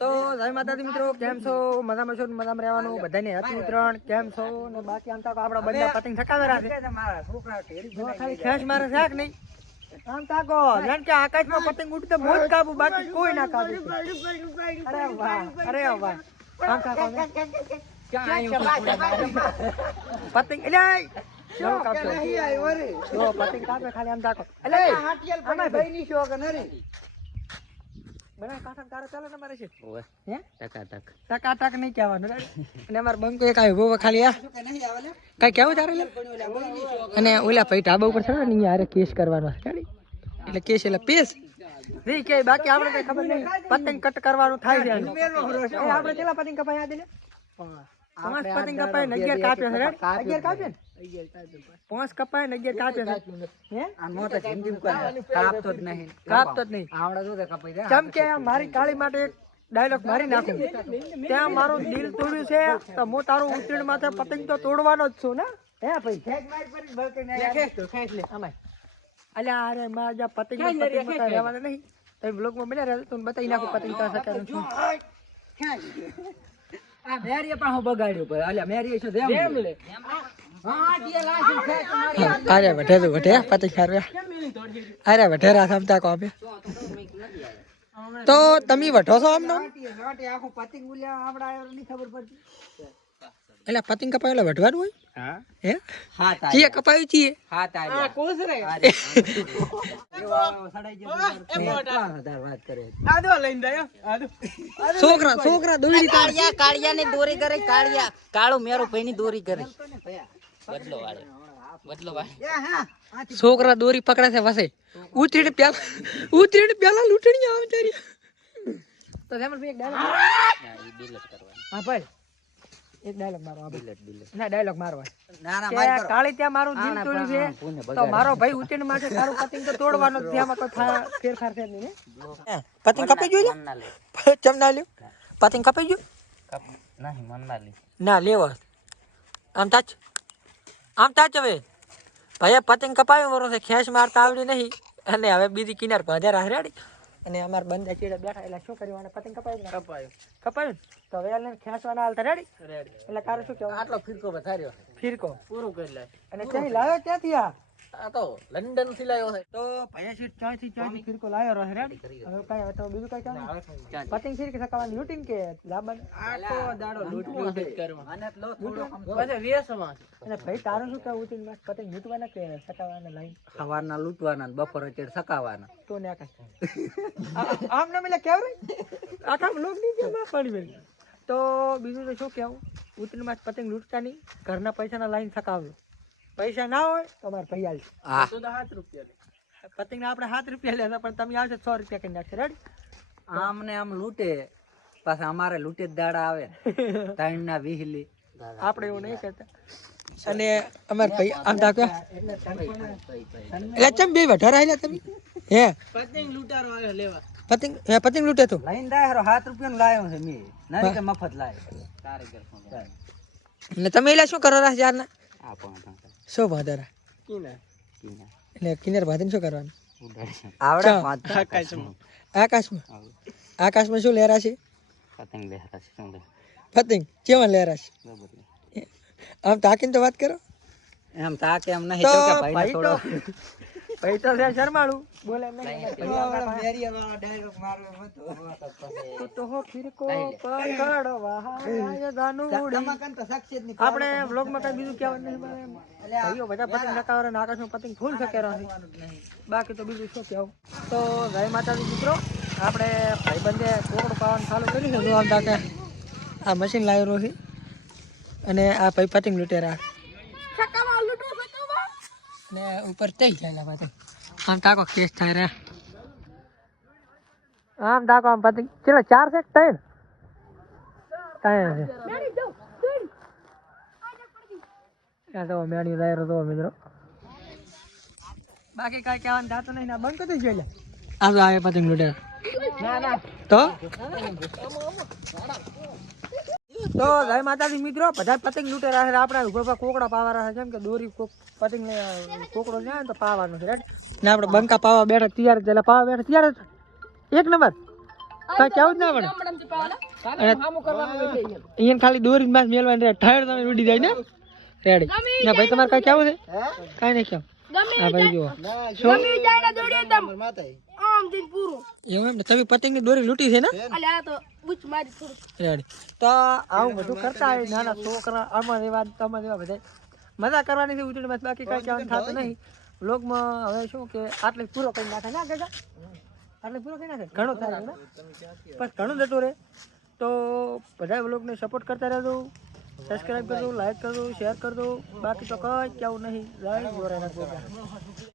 તો જય માતાજી મિત્રો, કેમ છો? મજામાં છો? મજામાં રહેવાનું બધાને હેપી ઉત્તરાયણ. કેમ છો? ને બાકી આમ તો આપડા બંને પતંગ ઠકાવેરા છે. ખાલી ખેંચ મારે છે કે નહીં? આમ તાકો જાણ કે આકાશમાં પતંગ ઉડતે મોજ કાબુ, બાકી કોઈ ના કાબુ. અરે વાહ, અરે વાહ. આમ તાકો પતંગ એટલે પતંગ કાપે ખાલી આમ તાકો. એટલે આમાં ભાઈ ની શો કે નરી બના કાઠા તારે ચાલે તમારે છે ઓય હે ટકા નહીં કહેવાનું અને અમાર બંકો એક આવ્યો બહુ ખાલી આ કઈ કેવું તારે અને ઓલા ભાઈ ઢાબા ઉપર છે ને યાર કેસ કરવાનો છે એટલે કેસ એટલે પેસ રી કે બાકી આપણે કઈ ખબર નહીં. પતંગ કટ કરવાનું થાય છે આપણે કેટલા પતંગ કપાય આ દે 5 પતંગ કપાય ને 11 કાપ્યો છે 11 કાપ્યો ને 5 કપાય ને 11 કાપ્યો છે હે આ મોટા જિંદગી કાપતો જ નહીં આવડા જો કપાઈ જાય. કેમ કે મારી કાળી માટે એક ડાયલોગ મારી નાખું ત્યાં મારું દિલ તોડ્યું છે તો હું તારું ઉત્તીર્ણ માથે પતંગ તો તોડવાનો જ છું ને હે ભાઈ ખેંચ માર પર બળકે ને ખેંચ લે આમાં અલ્યા અરે માર જા પતંગ મકા રહેવાના નહીં તો બ્લોગ માં બને રહે તો બતાઈ નાખું પતંગ તો સકારું છું આ મેરી પણ હું બગાડ્યો પર અલ્યા મેરી છે દેમ લે હા દી લાશ ખેંચ મારી અરે વઢે તો વઢે પતંગ ખારવા અરે વઢેરા સમતા કો આપે તો તમે વઢો છો આમનો આખું પતંગ ઉલ્યા આપડા ની ખબર પડતી એટલે પતંગ કપાયેલા વઢવાનું હોય હા હે હા ચીએ કપાયું ચીએ હા તાય આ કોસ રે સડાઈ ગયો 1000 વાત કરે આદો લઈને દયો આદો છોકરા દોરી કાળિયા ને દોરી કરે કાળિયા કાળો મેરો ભાઈ ની દોરી કરે બદલો વાળે છોકરા દોરી પકડે છે વસે ઉતરીને પેલા લૂંટણી આવે તારી તો જેમલ ભાઈ એક ડાયલોગ હા ભાઈ એક ડાયલોગ મારો આ બિલેટ ના ડાયલોગ મારો ના માર કરો કાળી ત્યાં મારું દિલ તોડ્યું છે તો મારો ભાઈ ઉતરીને માટે તારું પતંગ તો તોડવાનો જ ત્યાંમાં કોઈ ફેરફાર છે નહીં ને પતંગ કપાઈ ગયો ચમ ના લ્યો પતંગ કપાઈ ગયો નહીં મન ના લે ના લેવો આમ તાચ હવે ભાઈ પતંગ કપાવ્યો વરો છે ખેંચ મારતા આવડી નહીં અને હવે બીજી કિનાર ભાજે રાહરાડી અને અમાર બંદા ચીડે બેઠા એટલે શું કર્યું અને પતંગ કપાયું તો હવે એને ખેંચવાના હાલતા રેડી એટલે તારે શું કહેવું આટલો ફિરકો વધાર્યો ફિરકો પૂરું કરી લે અને ક્યાંય લાવ્યો ક્યાંથી આ તો લંડન થી લાવ્યો છે તો ભાઈ સીટ ચાંથી ફિરકો લાવ્યો રહે રેડી હવે કાઈ તો બીજું કઈ કામ પતંગ ફિરકે સકાવાની લૂટીન કે લાબન આ તો દાડો લૂટ કરવા અને લો થોડો પછી વેસમાં અને ભાઈ તારું શું કહું ઉતીન પતંગ લૂટવાના કે સકાવાના લાઈન ખવારના લૂટવાના બપોરે ચેડ સકાવાના તો ને આમ ના મેલે કેવ રે આખા લોક ની કે માં પાડી મેલ તો બીજું તો શું કેવું ઉતીન માં પતંગ લૂટતા નહીં ઘરના પૈસાના લાઈન સકાવજો પૈસા ના હોય તો અમારે ભાઈ આલશે હા તો 7 રૂપિયા પતંગ આપણે 7 રૂપિયા લેતા પણ તમે આવશે 100 રૂપિયા કરી નાખશે રેડી આમ ને આમ લૂટે પાછા અમારે લૂટે જ દાડા આવે 3 ના 20 લી આપણે એવું નહીં કરતા અને અમાર ભાઈ આમ તાકો એટલે ચમ બે વઢારા આલ્યા તમે હે પતંગ લૂટારો આવ્યો લેવા પતંગ લૂટે તો લઈને દાયરો 7 રૂપિયા નું લાવ્યો છે મે નરી કે મફત લાવ્યો તારે ઘર ને તમે એલા શું કરો રાસ યાર ના આ પણ શું ભાદરા એટલે કિનાર ભાદન શું કરવાનું આવડે આકાશમાં શું લહેરા છે પતંગ લહેરા છે પતંગ કેવા લહેરા છે આમ તાકીને તો વાત કરો એમ તાકે એમ નહીં તો કે ભાઈ થોડો ભાઈ તો શર્માળું બોલે એમ નહીં મેરિયા વાળા ડાયલોગ મારવો હતો તો હો ફિરકો પકડવા આય દાનુડી તો સક્સેસ ની આપણે વ્લોગ માં કઈ બીજું કહેવાનું નહીં મારે ભાઈઓ બધા પતંગ લગાવરા ને આકાશમાં પતંગ ફૂલ સકેરો છે બાકી તો બીજું શું કહેવું તો જય માતાજી મિત્રો આપણે ભાઈબંધે કોકડું પાવાનું ચાલુ કર્યું છે આમ તાકે આ મશીન લાવ્યો છે અને આ ભાઈ પતંગ લૂટેરા ને ઉપર થઈ જાય પતંગ આમ તાકો કેસ થાય રે આમ તાકો આમ પતંગ ચલો 4 છે 3 છે તો મેણી લાયરો તો મિત્રો બાકી કાઈ કહેવાનું થાતું નહીં ના બંધ કરી જોઈ લે આ તો આવે પતંગ લૂટે ના તો જય માતાજી મિત્રો બધા પતંગ લૂટે રહે આપણે ઉભા કોકડા પાવા રહે જેમ કે દોરી પતંગ કોકડો જાય ને તો પાવાનો છે રાઈટ ને આપણે બંકા પાવા બેઠા તૈયાર એટલે પાવા બેઠા તૈયાર 1 નંબર કાંઈ કેવું જ ના પડે અહીંયા ખાલી દોરી માસ મેલવાની રે ઠાયર તમે ઉડી જાય ને રેડી ના ભાઈ તમારે કાંઈ કેવું છે કાંઈ નહીં કેવું હા ભાઈ જુઓ એવું એમ ને તમે પતંગની દોરી લૂંટી છે ને રેડી તો આવું બધું કરતા હોય નાના છોકરા અમાર એવા તમારે એવા બધા મજા કરવાની છે ઉજળીમાં બાકી કાંઈ કહેવાનું થતું નહીં વ્લોગમાં હવે શું કે આટલે પૂરો કરી નાખે ના કાકા આટલે પૂરો કરી નાખે ઘણો થાય ને બસ ઘણું જતું રહે તો બધા વ્લોગને સપોર્ટ કરતા રહેજો સબસ્ક્રાઈબ કરજો લાઈક કરજો શેર કરજો બાકી તો કંઈ કેવું નહીં જય ગોરાના ગોગા